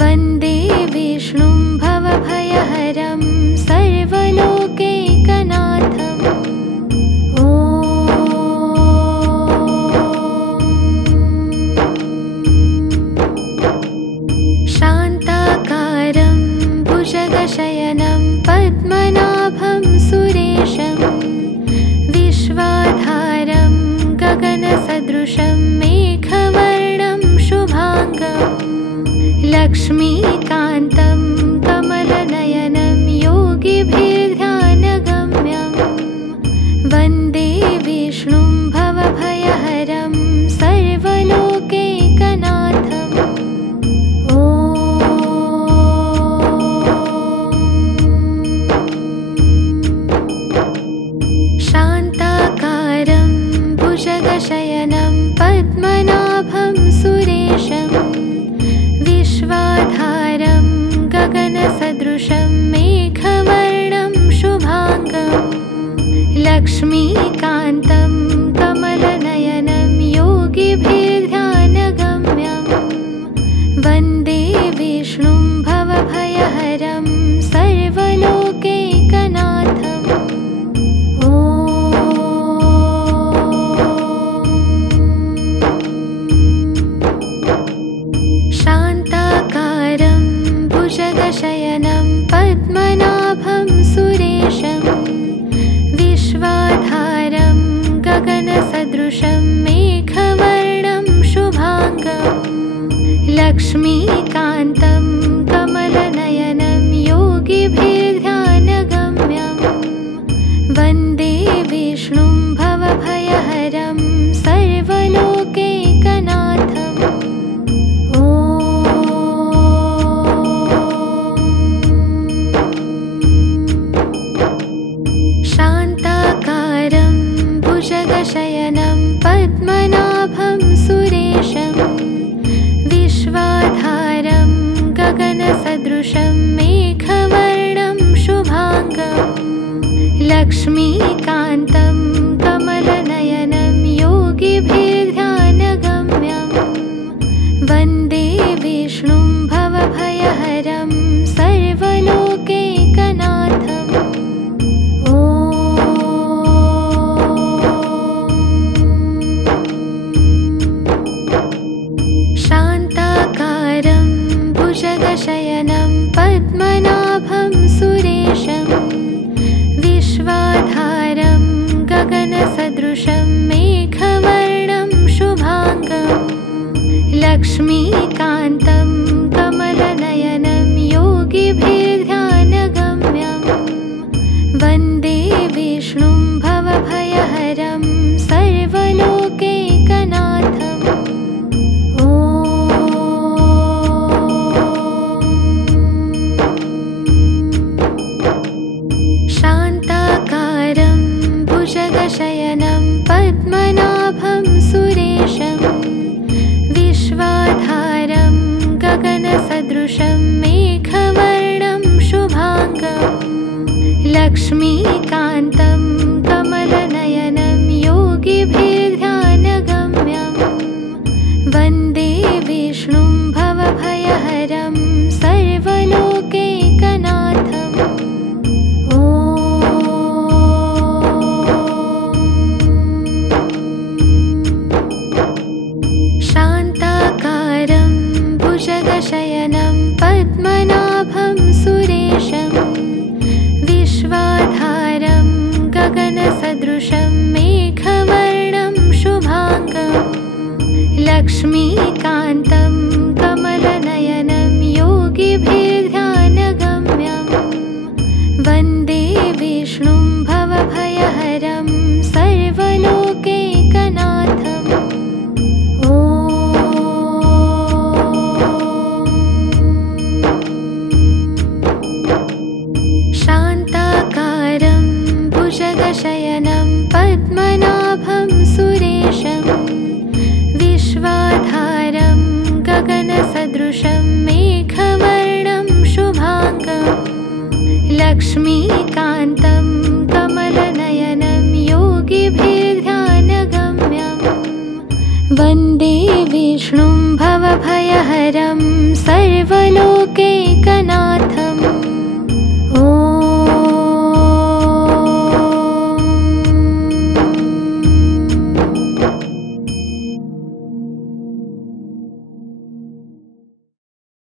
वन्दे विष्णुं भवभयहरं सर्वलोकैकनाथम्। शान्ताकारं भुजगशयनं पद्मनाभं सुरेशं विश्वाधारं गगनसदृशं मेघवर्णं शुभाङ्गं लक्ष्मीकान्तं कमलनयनं योगिभिर्ध्यानगम्यं वन्दे विष्णुं भवभयहरं सर्वलोकैकनाथम्। शान्ताकारं भुजगशयनं पद्मनाभं सुरेशं विश्वाधारं गगनसदृशं मेघवर्णं शुभाङ्गं लक्ष्मीकान्तं कमलनयनं योगिभिर्ध्यानगम्यं वन्दे विष्णुं भवभयहरं सर्वलोकैकनाथम्। शान्ताकारं भुजगशयनं पद्मनाभं सुरेशं विश्वाधारं गगनसदृशं मेघवर्णं शुभाङ्गं लक्ष्मीकान्तं कमलनयनं योगिभिर्ध्यानगम्यं वन्दे विष्णुं भवभयहरं सर्वलोकैकनाथम्। शान्ताकारं भुजगशयनं पद्मनाभं सुरेशं विश्वाधारं गगनसदृशं मेघवर्णं शुभाङ्गं लक्ष्मीकान्तं कमलनयनं योगिभिर्ध्यानगम्यं वन्दे विष्णुं भवभयहरं सर्वलोकैकनाथम्। शान्ताकारं भुजगशयनं पद्मनाभं सुरेशं विश्वाधारं गगनसदृशं मेघवर्णं शुभाङ्गं लक्ष्मीकान्तं कमलनयनं योगिभिर्ध्यानगम्यं वन्दे विष्णुं भवभयहरं सर्वलोकैकनाथम्। शान्ताकारं भुजगशयनं पद्मनाभं सुरेशं विश्वाधारं गगनसदृशं मेघवर्णं शुभाङ्गं लक्ष्मीकान्तं कमलनयनं योगिभिर्ध्यानगम्यं लक्ष्मीकान्तं कमलनयनं योगिभिर्ध्यानगम्यं वन्दे विष्णुं भवभयहरं सर्वलोकैकनाथम्। शान्ताकारं भुजगशयनं पद्मनाभं सुरेशं विश्वाधारं गगनसदृशं मेघवर्णं शुभाङ्गं लक्ष्मीकान्तं कमलनयनं योगिभिर्ध्यानगम्यं वन्दे विष्णुं भवभयहरं सर्वलोकैकनाथम्।